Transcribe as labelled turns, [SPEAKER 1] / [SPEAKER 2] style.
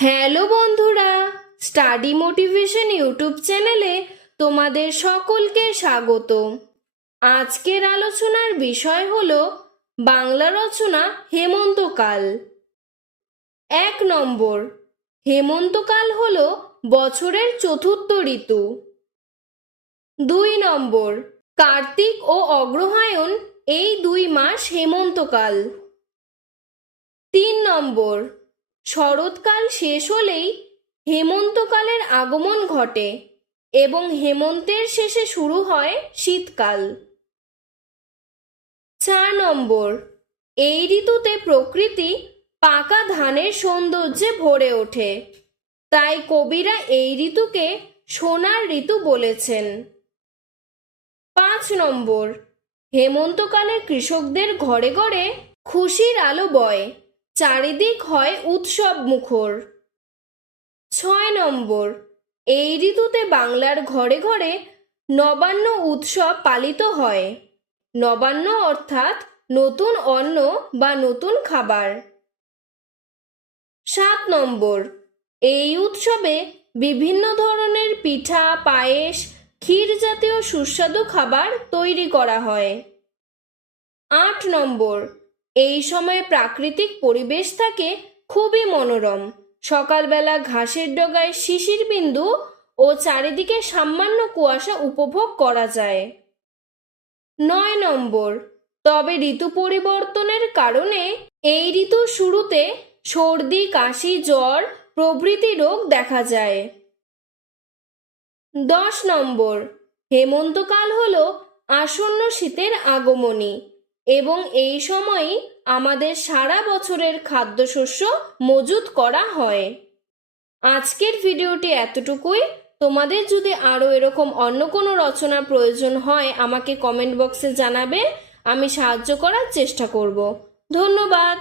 [SPEAKER 1] Hello বন্ধুরা, study motivation YouTube চ্যানেলে তোমাদের সকলকে স্বাগত। আজকের আলোচনার বিষয় হলো বাংলা রচনা হেমন্তকাল। এক নম্বর, হেমন্তকাল হলো বছরের চতুর্থ ঋতু। দুই নম্বর, কার্তিক ও অগ্রহায়ণ এই দুই মাস হেমন্তকাল। তিন নম্বর শরৎকাল শেষ হলেই হেমন্তকালের আগমন ঘটে এবং হেমন্তের শেষে শুরু হয় শীতকাল। চার নম্বর, এই ঋতুতে প্রকৃতি পাকা ধানের সৌন্দর্যে ভরে ওঠে। তাই কবিরা এই ঋতুকে সোনার ঋতু বলেছেন। পাঁচ নম্বর, হেমন্তকালে কৃষকদের ঘরে ঘরে খুশির আলো বয়। চারিদিক হয় উৎসব মুখর। ছয় নম্বর, এই ঋতুতে বাংলার ঘরে ঘরে নবান্ন উৎসব পালিত হয়। নবান্ন অর্থাৎ নতুন অন্ন বা নতুন খাবার। সাত নম্বর, এই উৎসবে বিভিন্ন ধরনের পিঠা, পায়েস, ক্ষীর জাতীয় সুস্বাদু খাবার তৈরি করা হয়। আট নম্বর এই সময় প্রাকৃতিক পরিবেশ থাকে খুবই মনোরম। সকালবেলা ঘাসের ডগায় শিশির বিন্দু ও চারিদিকে সামান্য কুয়াশা উপভোগ করা যায়। নয় নম্বর, তবে ঋতু পরিবর্তনের কারণে এই ঋতু শুরুতে সর্দি, কাশি, জ্বর, প্রভৃতি রোগ দেখা যায়। দশ নম্বর, হেমন্তকাল হল আসন্ন শীতের আগমনী। এবং এই সময়ই আমাদের সারা বছরের খাদ্যশস্য মজুত করা হয়। আজকের ভিডিওটি এতটুকুই। তোমাদের যদি আরও এরকম অন্য কোনো রচনা প্রয়োজন হয়, আমাকে কমেন্ট বক্সে জানাবে। আমি সাহায্য করার চেষ্টা করব। ধন্যবাদ।